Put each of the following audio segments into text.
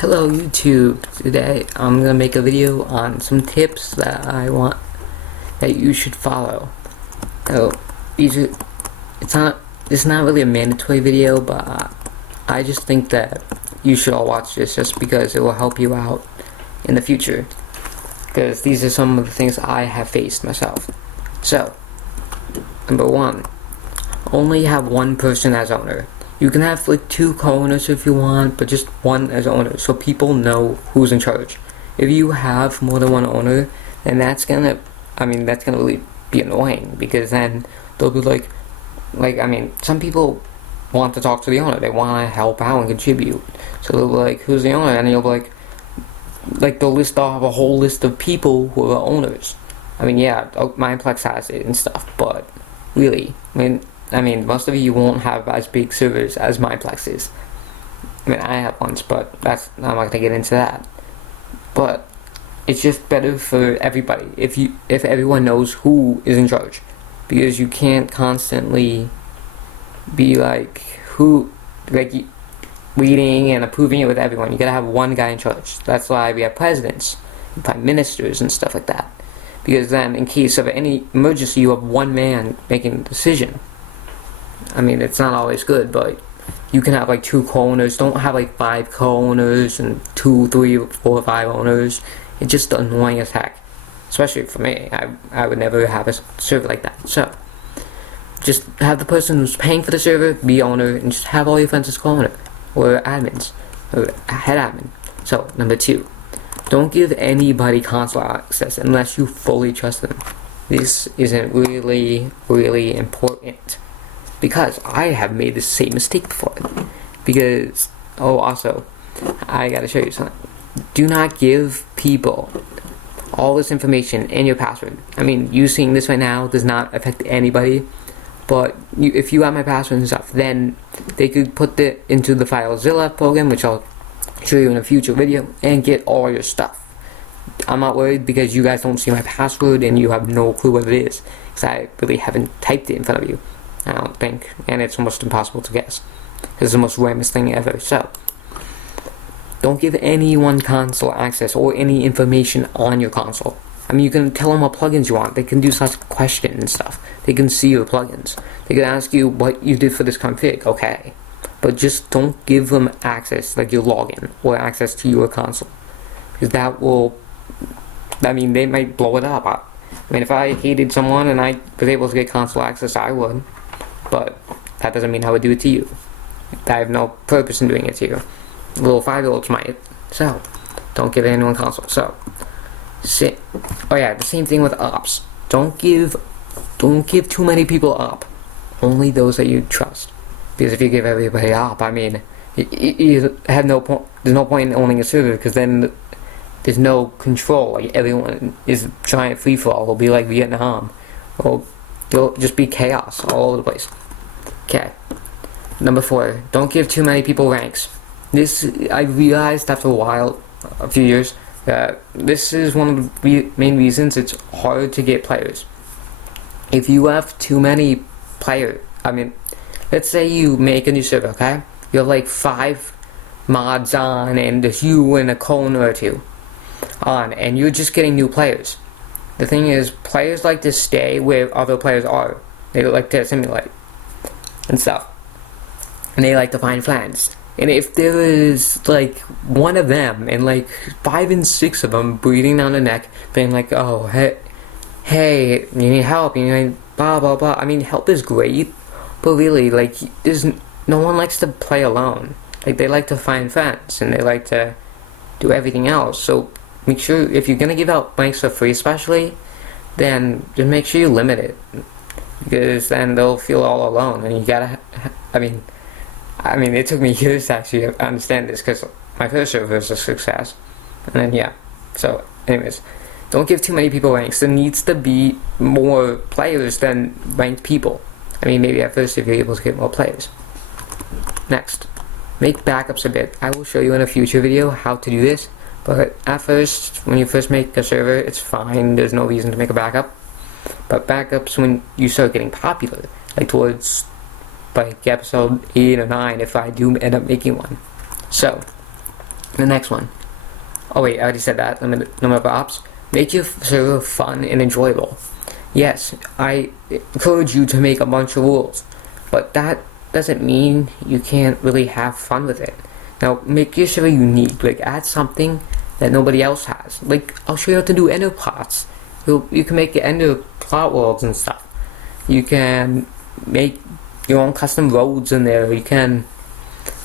Hello YouTube. Today I'm gonna make a video on some tips that I want that you should follow. So it's not really a mandatory video, but I just think that you should all watch this just because it will help you out in the future. Because these are some of the things I have faced myself. So, number one, only have one person as owner. You can have like two co-owners if you want, but just one as owner so people know who's in charge. If you have more than one owner, then that's gonna really be annoying, because then they'll be like, some people want to talk to the owner. They want to help out and contribute. So they'll be like, who's the owner? And you'll be like they'll list off a whole list of people who are owners. Yeah, Mineplex has it and stuff, but really, most of you won't have as big servers as Mineplex is. I have ones, but I'm not gonna get into that. But it's just better for everybody if everyone knows who is in charge, because you can't constantly be reading and approving it with everyone. You gotta have one guy in charge. That's why we have presidents, prime ministers, and stuff like that. Because then, in case of any emergency, you have one man making the decision. It's not always good, but you can have two co-owners. Don't have 5 co-owners and 2, 3, 4, 5 owners. It's just annoying as heck. Especially for me. I would never have a server like that. So, just have the person who's paying for the server be owner, and just have all your friends as co-owner, or admins, or head admin. So, number 2. Don't give anybody console access unless you fully trust them. This isn't really, really important, because I have made the same mistake before. Because, also, I gotta show you something. Do not give people all this information and your password. You seeing this right now does not affect anybody, but if you have my password and stuff, then they could put it into the FileZilla program, which I'll show you in a future video, and get all your stuff. I'm not worried because you guys don't see my password and you have no clue what it is, because I really haven't typed it in front of you, I don't think, and it's almost impossible to guess. It's the most randomest thing ever. So, don't give anyone console access or any information on your console. You can tell them what plugins you want. They can do such questions and stuff. They can see your plugins. They can ask you what you did for this config. Okay. But just don't give them access, like your login, or access to your console. Because that will, they might blow it up. If I hated someone and I was able to get console access, I would. But that doesn't mean I would do it to you. I have no purpose in doing it to you. Little 5-year-olds might. So, don't give anyone console. So, the same thing with ops. Don't give too many op op. Only those that you trust. Because if you give everybody op, you have no point. There's no point in owning a server, because then there's no control. Everyone is giant free for all. It'll be like Vietnam. Or it'll just be chaos all over the place. Okay. Number 4. Don't give too many people ranks. This, I realized after a few years, that this is one of the main reasons it's hard to get players. If you have too many players, let's say you make a new server, okay? You have 5 mods on, and there's you and a co-owner or 2 on, and you're just getting new players. The thing is, players like to stay where other players are. They like to simulate and stuff. And they like to find friends. And if there is one of them and 5 and 6 of them breathing down the neck, being oh, hey, you need help, you need blah blah blah. Help is great, but really, there's no one likes to play alone. They like to find friends, and they like to do everything else. So make sure, if you're gonna give out ranks for free, especially, then just make sure you limit it, because then they'll feel all alone, and you gotta. It took me years to actually understand this, because my first server was a success, and then yeah. So, anyways, don't give too many people ranks. There needs to be more players than ranked people. Maybe at first if you're able to get more players. Next, make backups a bit. I will show you in a future video how to do this, but at first, when you first make a server, it's fine. There's no reason to make a backup. But backups, when you start getting popular, towards episode 8 or 9, if I do end up making one. So, The next one. Oh wait, I already said that. Limit number of ops. Make your server fun and enjoyable. Yes, I encourage you to make a bunch of rules, but that doesn't mean you can't really have fun with it. Now, make your server unique. Like, add something that nobody else has. Like, I'll show you how to do ender plots. You can make ender plot worlds and stuff. You can make your own custom roads in there. You can,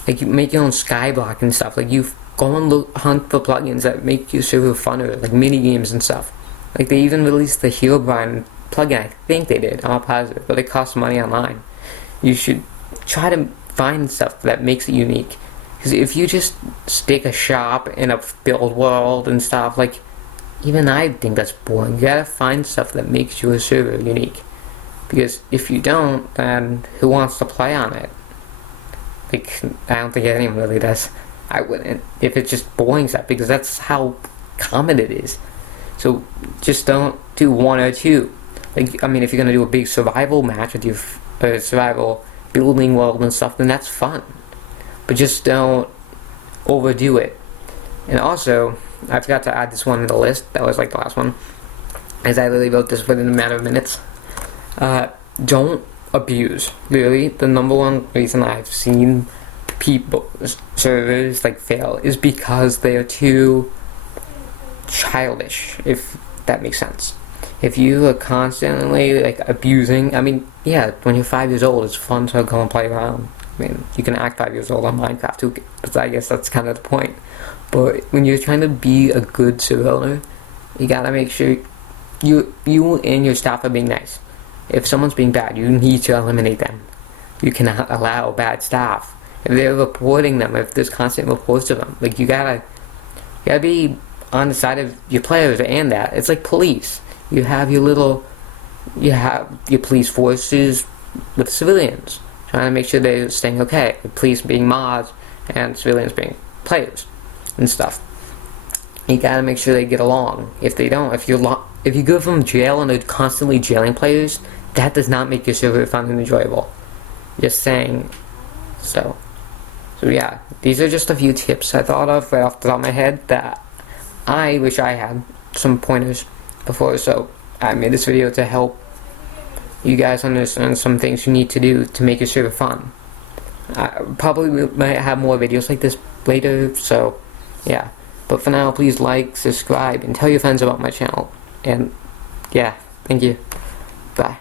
like, you make your own skyblock and stuff. Like, you go and hunt for plugins that make your server funner, like mini games and stuff. Like, they even released the Herobrine plugin. I think they did. I'm not positive, but it costs money online. You should try to find stuff that makes it unique. Because if you just stick a shop in a build world and stuff, like, even I think that's boring. You gotta find stuff that makes your server unique. Because if you don't, then who wants to play on it? Like, I don't think anyone really does. I wouldn't. If it's just boring stuff, because that's how common it is. So just don't do one or two. Like, I mean, if you're gonna do a big survival match with your survival building world and stuff, then that's fun. But just don't overdo it. And also, I forgot to add this one to the list. That was like the last one, as I literally wrote this within a matter of minutes. Don't abuse. Literally, the number one reason I've seen servers like fail is because they are too childish, if that makes sense. If you are constantly like abusing, I mean, yeah, when you're 5 years old, it's fun to go and play around. I mean, you can act 5 years old on Minecraft too, but I guess that's kind of the point. But when you're trying to be a good server owner, you gotta make sure you and your staff are being nice. If someone's being bad, you need to eliminate them. You cannot allow bad staff. If they're reporting them, if there's constant reports of them, like, you gotta be on the side of your players and that. It's like police. You have your police forces with civilians, trying to make sure they're staying okay. The police being mods and civilians being players and stuff. You gotta make sure they get along. If they don't, if you give them jail and they're constantly jailing players, that does not make your server fun and enjoyable. Just saying. So yeah, these are just a few tips I thought of right off the top of my head that I wish I had some pointers before, so I made this video to help you guys understand some things you need to do to make your server fun. I probably might have more videos like this later, so yeah. But for now, please like, subscribe, and tell your friends about my channel. And yeah, thank you. Bye.